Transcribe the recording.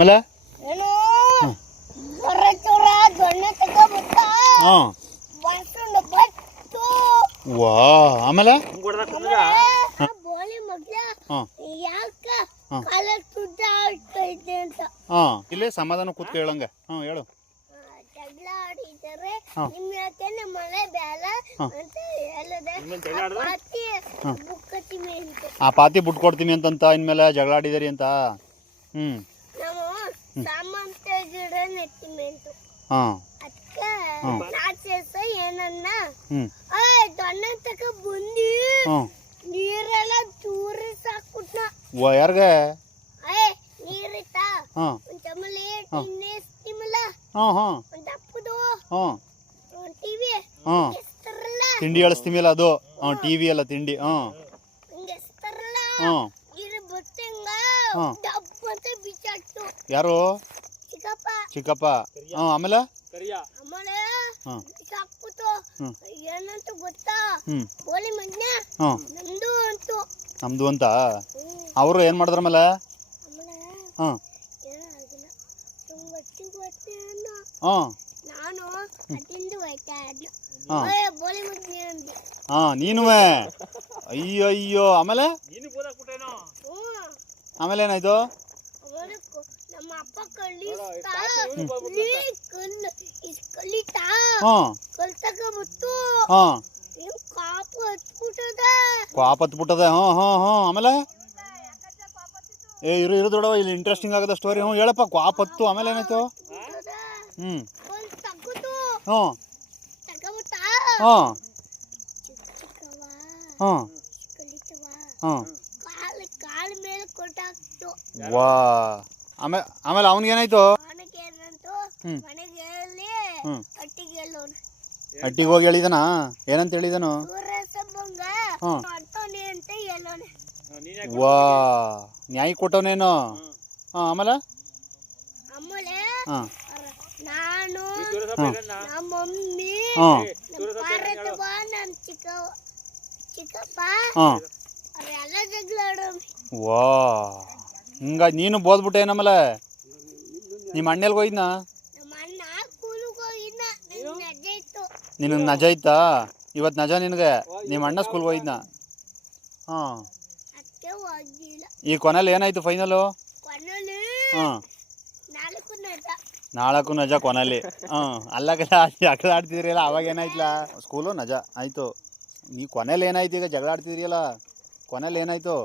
ಆಮೇಲೆ ಏನು ಚೊರ ಚೊರ ದೊಣ್ಣೆ ತಗೋಬಿಟ್ಟ ಬಂದು ಬತ್ತು ವಾ ಆಮೇಲೆ ಬೋಳಿ ಮಗ್ಲ ಯಾಕ ಕಾಲ ತುದ್ದ ಆಗ್ತೈತೆ ಅಂತ ಇಲ್ಲೇ ಸಮಾಧಾನ ಕೂತ್ ಕೇಳಂಗ ಹೇಳು ಜಗಳ ಆಡಿದರೆ ನಿಮ್ ಯಾಕೆನೆ ಮಳೆ ಬೇಡ ಅಂತ ಹೇಳಿದೆ ಬುಕ್ಕತ್ತೀನಿ ಅಂತ ಆ ಪಾತಿ ಬಿಟ್ಟು ಕೊಡ್ತೀನಿ ಅಂತಂತ ಇನ್ಮೇಲೆ ಜಗಳ ಆಡಿದಾರಿ ಅಂತ ನಾವು ಸಾಮಂತ ಗಿಡ ನೆತ್ತೀನಿ ಅಂತ ಅದಕ್ಕೆ ನಾಚೇಸ ಏನನ್ನ ದೊಣ್ಣೆ ತಕ ಬಂದಿ ನೀರೆಲ್ಲ ತೂರಿ ಸಾಕ್ಬಿಟ್ನ ಯಾರ್ಗ ನೀರಿತ್ತ ಒಂದ್ ಚಮಲಿ ತಿನ್ನಿಸ್ತಿಮಲ್ಲ ಒಂದ್ ದಪ್ಪದು ಟಿವಿ ತಿಂಡಿ ಅಳಿಸ್ತೀವಿಲ್ಲ ಅದು ಟಿವಿ ಅಲ್ಲ ತಿಂಡಿ ಹಿಂಗೆ ಎಸ್ತಾರಲ್ಲ ನೀರು ಬತ್ತಂಗ ದಪ್ಪ ಅಂತ ಬಿಚ್ಚಾಕ್ತು ಯಾರು ಚಿಕ್ಕಪ್ಪ ಚಿಕ್ಕಪ್ಪ ಆಮೇಲೆ ಆಮೇಲೆ ಸಾಕ್ಬಿಟ್ಟು ಏನಂತ ಗೊತ್ತಾ ಬೋಳಿ ಮಗ್ನ ನಮ್ದು ಅಂತು ನಮ್ದು ಅಂತ ಅವರು ಏನ್ ಮಾಡಿದ್ರ ಆಮೇಲೆ ಏನಾಗಿಲ್ಲ ನಾನು ಅಲ್ಲಿಂದ ಹೋಯ್ತಾ ಇದ್ನ ಬೋಳಿ ಮಗ್ನ ಅಂದೆ ನೀನುವೆ ಅಯ್ಯೋ ಅಯ್ಯೋ ಆಮೇಲೆ ಆಮೇಲೆ ಏನಾಯ್ತು ನಮ್ಮ ಅಪ್ಪ ಕಲಿತಾ ಕಲಿತಾ ಕಲ್ ತಗೊಂಬಿಟ್ಟು ಕಾಪು ಹತ್ಬಿಟ್ಟದ ಆಮೇಲೆ ಇರು ದೊಡ್ಡವ ಇಲ್ಲಿ ಇಂಟ್ರೆಸ್ಟಿಂಗ್ ಆಗದ ಸ್ಟೋರಿ ಹೇಳಪ್ಪ ಹತ್ತು ಆಮೇಲೆ ಏನಾಯ್ತು ಕಾಲ ಮೇಲೆ ಕೊಟ್ಟಾಕ್ತು ವಾ ಆಮೇಲೆ ಅವನಿಗೇನಾಯ್ತು ಮನೆಗೆ ಅಟ್ಟಿಗೆ ಹೋಗಿ ಹೇಳಿದನ ಏನಂತ ಹೇಳಿದನು ವಾ ನ್ಯಾಯ ಕೊಟ್ಟವನೇನು ಆಮೇಲೆ ನಾನು ನಮ್ಮ ಮಮ್ಮಿ ನಮ್ಮ ಚಿಕ್ಕಪ್ಪ ಅವರೆಲ್ಲ ಜಗಳ ಆಡೋದು ವಾ ಹಿಂಗ ನೀನು ಬೋದ್ಬಿಟ್ಟೆ ಏನಮೇಲೆ ನಿಮ್ಮ ಅಣ್ಣೆಲ್ಗೆ ಹೋಗಿದ್ನಾ ನಿನಗೆ ನಜ ಇತ್ತಾ ಇವತ್ತು ನಜ ನಿನಗೆ ನಿಮ್ಮ ಅಣ್ಣ ಸ್ಕೂಲ್ಗೆ ಹೋಗಿದ್ನಾ ಈ ಕೊನೆಯಲ್ಲಿ ಏನಾಯ್ತು ಫೈನಲು ನಾಲ್ಕು ನಜ ಕೊನೆಯಲ್ಲಿ ಅಲ್ಲ ಜಗಳ ಆಡ್ತಿದ್ರಿಯಲ್ಲ ಅವಾಗ ಏನಾಯ್ತಲ್ಲ ಸ್ಕೂಲು ನಜ ಆಯ್ತು ನೀ ಕೊನೆಯಲ್ಲಿ ಏನಾಯ್ತು ಈಗ ಜಗಳ ಆಡ್ತಿದ್ರಿಯಲ್ಲ ಕೊನೆಯಲ್ಲಿ ಏನಾಯ್ತು